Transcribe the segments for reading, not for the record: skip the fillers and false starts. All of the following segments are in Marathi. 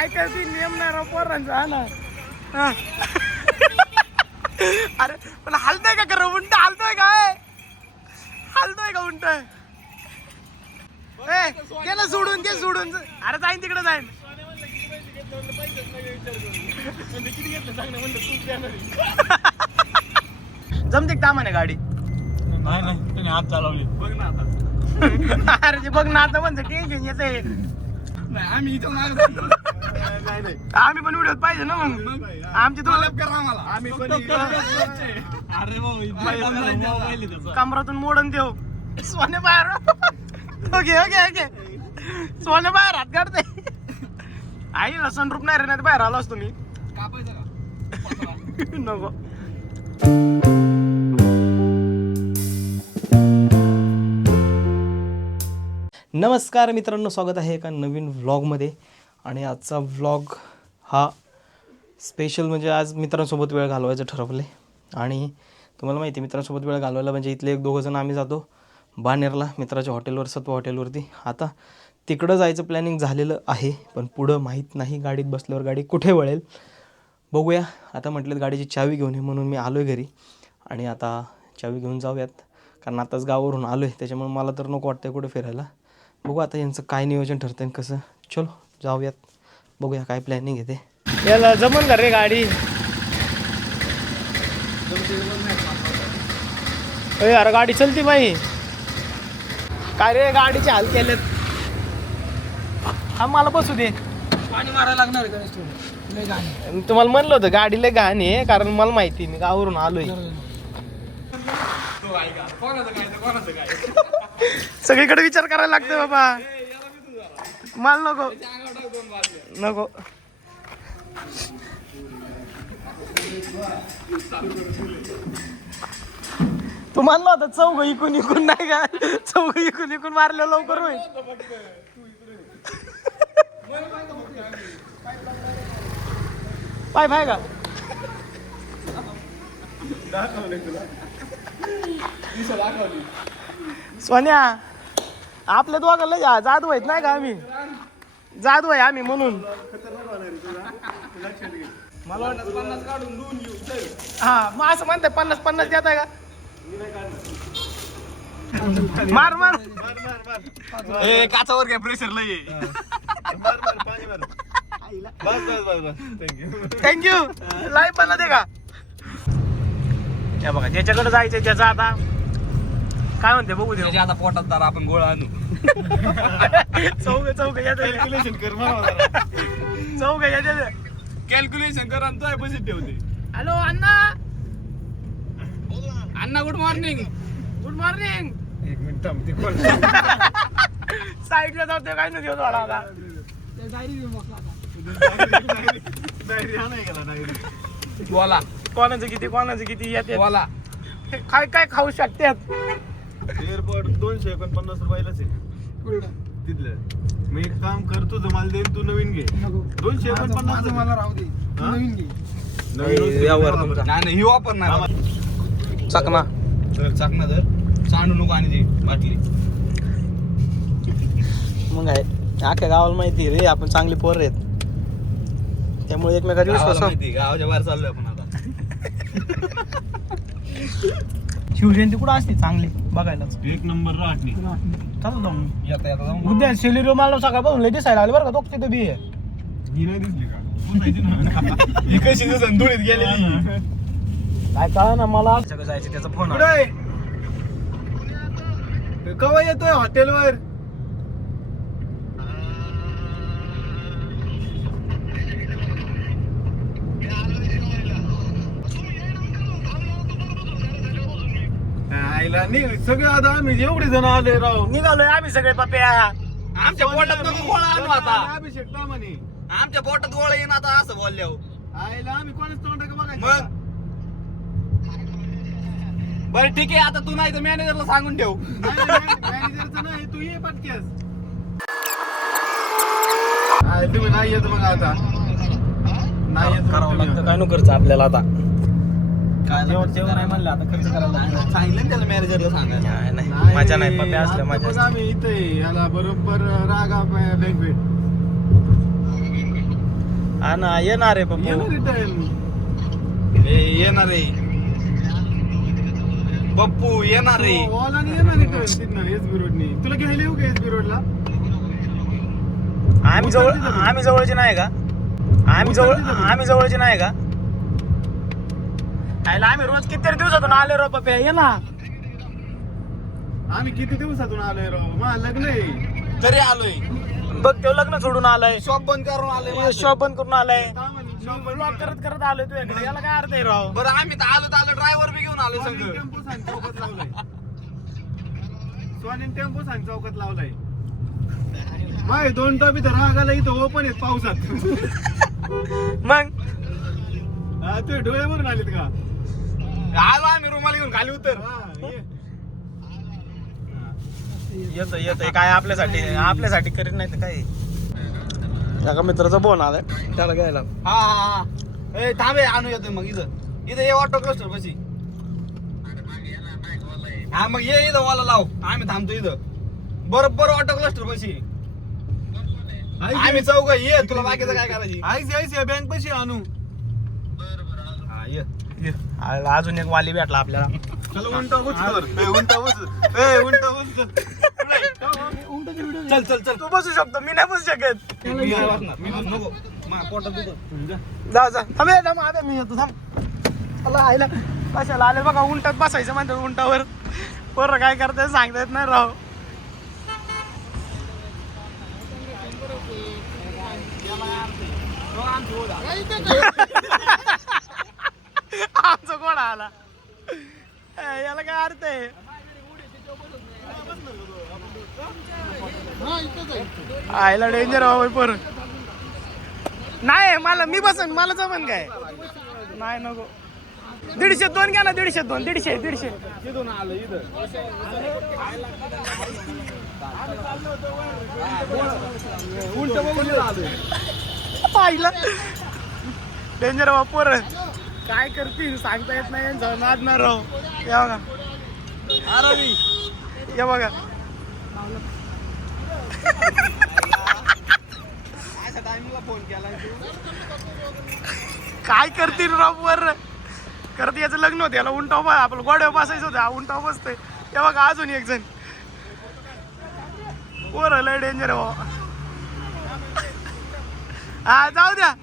ऐकायची नियम नाही राव पोरांचा. हा ना. अरे पण हलतोय का खरं? उंट हलतोय काय? हलतोय का उंट? गेलं सोडून ते सोडून. अरे जाईन तिकडे जाईन. जमते का म्हणे गाडी? नाही नाही त्याने हात चालवले. बघ ना आता. अरे बघ ना आता म्हणजे टेन्शन येते. नाही आम्ही इथं नाही. आम्ही पण व्हिडिओ पाहिजे ना मग. आमची दोन करा आम्हाला. आम्ही पण अरे भाऊ कमरातून मोडून देऊ. सोने बाहेर. Okay okay okay. सोने बाहेर हात काढते. आईला सनरूप नाही रे, नाही बाहेर आलो असतो मी. कापायचं का? नको. नमस्कार मित्रांनो, स्वागत आहे एका नवीन व्लॉगमध्ये. आणि आजचा व्लॉग हा स्पेशल म्हणजे आज मित्रांसोबत वेळ घालवायचं ठरवलं आहे. आणि तुम्हाला माहिती आहे मित्रांसोबत वेळ घालवायला म्हणजे इथले एक दोघं जण आम्ही जातो बाणेरला मित्राच्या हॉटेलवर, सत्व हॉटेलवरती. आता तिकडं जायचं प्लॅनिंग झालेलं आहे, पण पुढं माहीत नाही. गाडीत बसल्यावर गाडी कुठे वळेल बघूया. आता म्हटलं गाडीची चावी घेऊन ये, म्हणून मी आलो आहे घरी. आणि आता चावी घेऊन जाऊयात, कारण आताच गावावरून आलो आहे, त्याच्यामुळे मला तर नको वाटतं कुठे फिरायला. बघू आता यांचं काय नियोजन ठरतं आणि कसं. चलो जाऊयात, बघूया काय प्लॅनिंग आहे ते. याला जमन का रे गाडी? अरे गाडी चलती बाई. काय रे गाडीचे हाल केलेत. हा मला बसू दे. पाणी मारायला लागणार आहे गणेश. तुम्हाला म्हणलं होतं गाडी लय घाण आहे, कारण मला माहिती मी गावावरून आलोय. सगळीकडे विचार करायला लागतोय बाबा. मला नको नको. तू म्हणलं होतं चौघ इकून इकून नाही का? चौघ इकून इकून मारलं लवकर होईल. पाय पाय का सोन्या? आपल्या दोघांना जादू आहेत नाही का? आम्ही जादू आहे आम्ही म्हणून. मला वाटतं 50 काढून दोन घेऊ. हा मग असं म्हणताय 50-50 देत आहे का? मार मार काचावर घ्या, प्रेशर लय. थँक्यू. लाईव्ह बनला दे का? या बघा ज्याच्याकडे जायचंय त्याचा आता काय म्हणते बघू दे. आता पोटात दार आपण गोळा आणू. चौघ कॅल्क्युलेशन कर. चौघ कॅल्क्युलेशन कर आणि तो पैसे ठेवते. हॅलो अण्णा. अण्णा गुड मॉर्निंग. Good morning. एक मिनिट थांबते. साईडला जातो काय नाही थोडा आता. बोला कोणाचं किती येते बोला. काय काय खाऊ शकतात? एअरपोर्ट 249 रुपयालाच आहे तिथलं. मी एक काम करतो, मला देईन, तू नवीन घे. 249 मला राहू दे, नवीन घे. नाही ही वापर नाही. चकना चाकणा धर, सांडू नको आणि ती बाटली. मग आहे अख्ख्या गावाला माहिती रे आपण चांगली पोर आहेत, त्यामुळे एकमेकाची विश्वास. गावाच्या बाहेर चाललोय आपण आता. शिवजयंती कुठं असते चांगली बघायलाच? एक नंबर राहणी. चालू जाऊन येता जाऊन उद्या सेलिरो मला सकाळ बघून लय दिसायला आले बरं का. तो तिथे बी आहे. ही नाही दिसली का? ही कशी संतुलित गेलेली. काय कळा ना मला. सगळं जायचं त्याचा फोन आला. कवा येतोय हॉटेलवर? आईला नाही सगळे आता आम्ही एवढे जण आले राव. निघालोय आम्ही सगळे पप्या. आमच्या पोटात नको गोळा आणू आता. अभिषेक ना म्हणे. आमच्या पोटात गोळा येईन आता असं बोलल्यावर. आईला आम्ही कोणाच तोंड का बघायचं? मग बरं ठीक आहे, आता तू नाही तर मॅनेजरला सांगून ठेव. मॅनेजरचं नाही, तू ये पटकेस. तुम्ही नाही येत मग आता. नाही येत करावं तुम्ही. लागतं काय नको खर्च आपल्याला आता. काय जेवण नाही म्हणलं आता खर्च करायला लागणार. सांगितलं ना त्याला मॅनेजरला सांगायला. नाही मजा नाही पप्या असल्या आता मजा बघ आम्ही इथे याला बरोबर रागा बँकवेट. हा ना येणार आहे पप्पू येणार रिटर्न. येणार रे पप्पू येणार रे ओलाने येणार रिटर्न तिथनं एसबी रोडनी. तुला घ्यायला येऊ का एसबी रोडला? आम्ही जवळचे नाही का आम्ही जवळचे नाही का आयला आम्ही रोज कितीतरी दिवसातून आले रो पप्पा ये ना आम्ही किती दिवसातून आलोय राव. मला लग्न आहे. तरी आलोय बघ तो लग्न सोडून आलाय शॉप बंद करून आलोय शॉप बंद करून आलाय शॉप ब्लॉग करत आलोय तू इकडे याला काय अर्थ आहे राव बरं आम्ही तर आलो ड्रायव्हर बी घेऊन आलोय सगळं टेम्पो सांग चौकात लावलाय. स्वानीन टेम्पो सांग चौकात लावलाय. माय 2 टॉपी तर रागाला इथं ओपन आहेत पावसात. मग हा, तुझे डोळे भरून आलेत का? आलो आम्ही रुमाल घेऊन खाली उतर हा, ये. येत काय आपल्यासाठी करीत नाही तर काय एका मित्राचा फोन आलाय त्याला घ्यायला हा ए थांबे आणू येतोय मग इथं ये ऑटो क्लस्टर बसी हा मग ये इथं वाला लाव आम्ही थांबतो इथं बरोबर ऑटो क्लस्टर बसी आम्ही चौघ ये तुला बाकीचं काय करायची ICICI बँक पाशी आणू. हा ये अजून एक वाली भेटला आपल्याला चला उंटा उच कर. उंटा उच चल चल चल तू बसू शकतो मी नाही बसू शकत मी नाही बसणार. मी नको मा पोटात दुखत. जा थांब मी येतो थांब अला आईला कशाला आले बघा उंटात बसायचं म्हणतात उंटावर पोरं काय करताय सांगता येत नाही राव आमचा कोणा आला याला काय अर्थ आहे आईला डेंजर हवा पोर नाही मला मी बसन मला जमन काय नाही नको 150 घ्या ना 150 तिथून आलं इथं. उंट बघून इथं आलोय. पाहिलं डेंजर वापर काय करतील सांगता येत नाही नादणार राव या बघा अरे या बघा अशा टायमिंगला फोन केला काय करतील राव वर करत याचं लग्न होतं याला उंटाव आपलं गोड्यावर बसायचं होतं उंटाव बसतोय या बघा अजून एक जण वर लय डेंजर आहे हा जाऊ द्या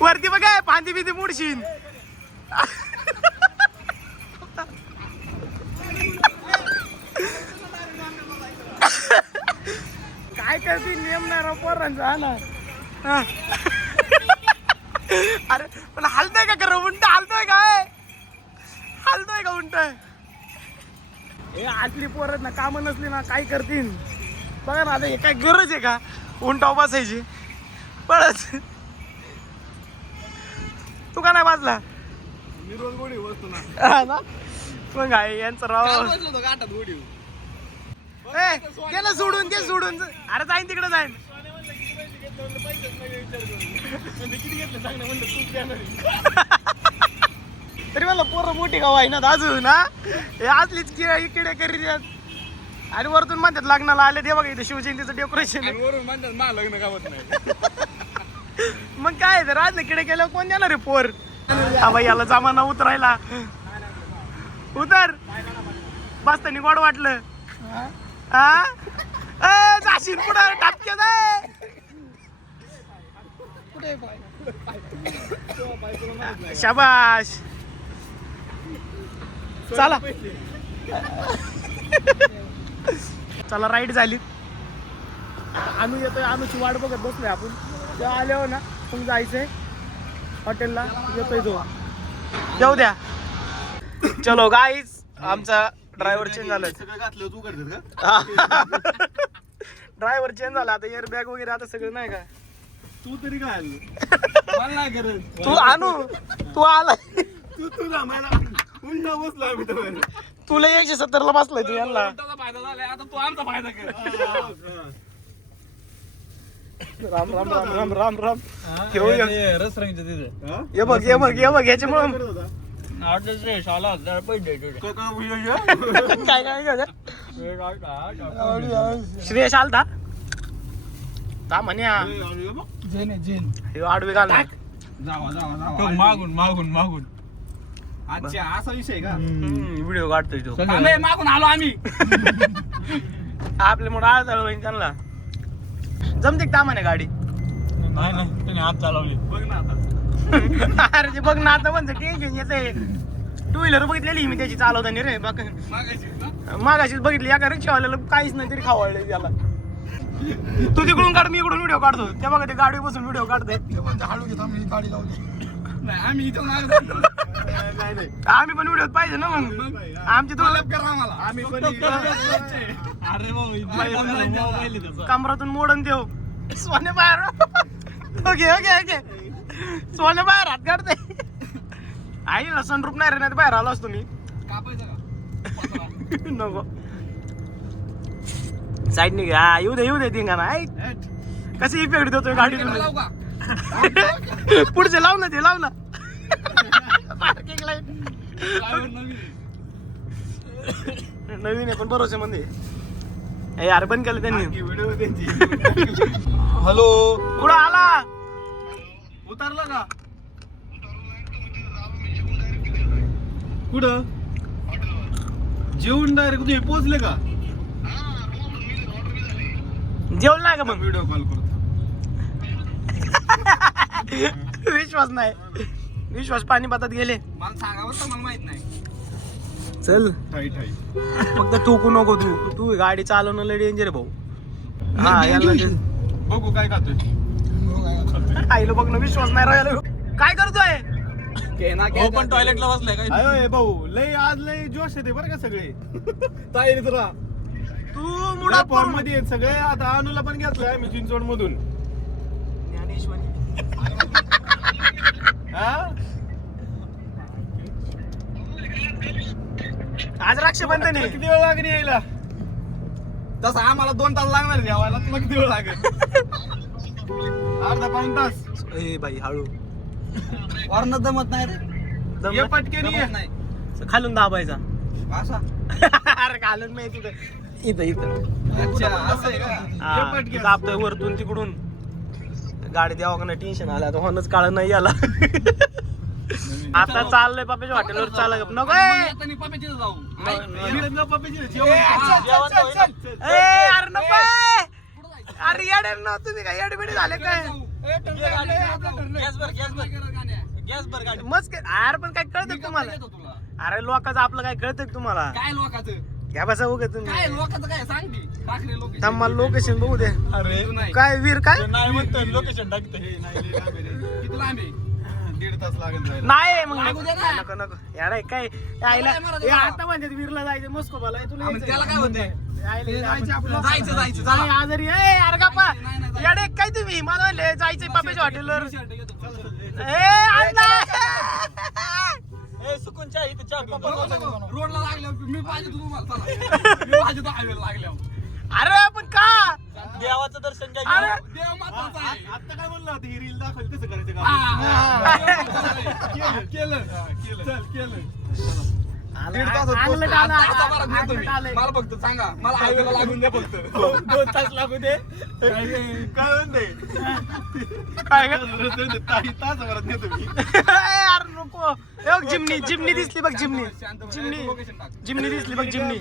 वरती बघा फांदी बिंदी मुडशीन काय करतील नियम नाही राव पोरांचा हा ना हा. अरे पण हलतोय का खरं उंट हलतोय का उंट हे आतली पोरत ना कामं नसली ना काय करतील बघा ना आता हे काय गरज आहे का उंटाव बसायची पळत तू का नाही वाजला मी रोज गोडी बसतो ना. हा ना मग आहे यांचं राव बसलो होतो गाठात गोडी गेलं सोडून अरे जाईन तिकडे जाईन तरी मला पोरं मोठी गाव आहे ना अजून ना हे आजलीच इकडे करीत आणि वरतून म्हणतात लग्नाला आले ते बघा इथे शिवजयंतीचं डेकोरेशन वरून म्हणतात मा लग्न गावत नाही मग काय तर आज किडे केल्यावर कोण देणार रे पोर हा बाई याला जमाना उतरायला उतर बसतानी गोड वाटलं हा जाशील पुढं टापक्यात शाबाश चला राईड झाली आणू येतोय आणूची वाट बघत बसलोय आपण तेव्हा आल्यावर ना मग जायचंय हॉटेलला येतोय तो जाऊ द्या चलो गाईज आमचा ड्रायव्हर चेंज झाला सगळं घातलं तू करतात का? ड्रायव्हर चेंज झाला आता एअर बॅग वगैरे आता सगळं नाही का तू तरी काय आणलं? मला नाही गरज. तू आणू तू आला तू मला उंटा बसलो आम्ही तर. तुला 170 ला बसलाय तू यांना फायदा झालाय आता तू आमचा फायदा कर राम राम राम राम राम राम रसरंगच्या तिथे हा? ये बघ याच्यामुळे करत होता? शाला पैसे काय काय काय श्रेयश आलता ता म्हण्या हे आडवे घालणार जावा मागून मागून मागून आजच्या असा विषय का व्हिडिओ काढतोय तो आम्ही मागून आलो आम्ही आपले मोठा आळ चालू होईल त्यांना जमते का म्हणे गाडी नाही नाही त्याने हात चालवले बघ ना आता अरे ते बघ ना आता म्हणजे टेन्शन येते टू व्हीलर बघितलेली मी त्याची चालवताना रे बघ मागायची ना मागाशीच बघितली एका रिक्षावाल्याला काहीच नाही तरी खावडले त्याला तू तिकडून काढ मी इकडून व्हिडिओ काढतो ते बघा ते गाडी बसून व्हिडिओ काढतोय नाही आम्ही इथं नाही नाही आम्ही पण व्हिडिओ पाहिजे ना मग आमचे दोन करा आम्हाला आम्ही पण अरे कमरातून मोडून देऊ सोने बाहेर ओके ओके ओके सोने बाहेर हात काढते आई ना सनरूप नाही रे नाही तर बाहेर आलो असतो मी कापायचं का नको साईड ने घ्या येऊ दे धिंगा ना कशी इफेक्ट देतोय गाडीतून लावू का पुढचे लाव ना ते लाव ना पार्किंग लाईट ड्रायव्हर नवीन नवीन आहे पण भरोसे मध्ये यार बंद केलं त्यांनी व्हिडिओ त्यांची हॅलो कुठं आला उतरला का कुठं जेवून डायरेक्ट तुम्ही पोहोचले का जेवण नाही का मग व्हिडिओ कॉल करतो विश्वास नाही विश्वास पाणीपातात गेले मला सांगावं तर मला माहित नाही चल ठाई ठाई फक्त ठोकू नको तू गाडी चालवणं लय डेंजर भाऊ हा याला बघू काय खातोय आईला बघ ना विश्वास नाही राहिला काय करतोय पण टॉयलेटला बसलाय काय अरे भाऊ लय आज लय जोश येते बरं का सगळे तयारीत राहा तू मुडा फॉर्म मध्ये आहेत सगळे आता अनुला पण घेतलंय आम्ही चिंचवड मधून ज्ञानेश्वरी आज रक्षाबंधन आहे किती वेळ लागेल यायला तसं आम्हाला 2 तास लागणार जेवायला तुला किती वेळ लागेल अर्धा पाऊण तास ए बाई हळू वरण जमत नाही रे ये पटकेनी ये. जमत नाही खालून दाबायचा असा अरे खालून मी इथं इथं अच्छा असं आहे का हा, पटकन. दाबतोय वरतून तिकडून गाडी द्यावा का नाही टेन्शन आलं आता होणच काळ नाही आला आता चाललंय पाप्याच्या हॉटेलवर चाललं नको मग येताना पप्पाच्या इथं जाऊ इकडे न पप्पाची जेवण. ए अरे नको अरे येडे ना तुम्ही काय येडे बिडे झाले काय मस्त अरे पण काय कळतं तुम्हाला अरे लोकांचं आपलं काय कळतं तुम्हाला काय लोकांचं घ्या बसा उगा तुम्ही काय लोकांचं काय सांग की टाकले लोक थांब मला लोकेशन बघू दे अरे नाही काय वीर काय नाही म्हणतोय लोकेशन टाकतोय नाही लय लांब आहे रे. किती लांब आहे 1.5 तास लागेल जायला नाही मग लागू दे ना. नको नको यार काय आईला काय मारा हे आता म्हणते वीरला जायचं मस्कोबाला तुला आम्ही यायचं त्याला का? काय म्हणते आईला जायचं आपण- आपलं. जायचं नाही, चला. आजारी ए यार गप्पा नाही, नाही, याडे काय तुम्ही मला म्हणले जायचंय पापेच्या हॉटेलवर शर्ट घेतो. ए अण्णा रोडला लागल्यावर मी पाहिजे तुम्हाला चला मी पाहिजे तो हायवे लागल्यावर अरे पण का देवाचं दर्शन घ्या अरे. देव महत्वाचा आहे आता काय म्हणलं होतं ही रील दाखवली कसं करायचं का केलं केलं चल केलं दीड तासात अंगलट पोहोचतो. आलं, आता बरं अंगलट घेतो मी. आलंय. मला फक्त सांगा मला हायवेला लागून द्या फक्त 2 तास लागू दे काय म्हणते काय ग? तासाभरात नेतो मी यार नको ए, बघ, जिमनी जिमनी दिसली बघ जिमनी शांत बस. जिमनी लोकेशन टाक. जिमनी दिसली बघ जिमनी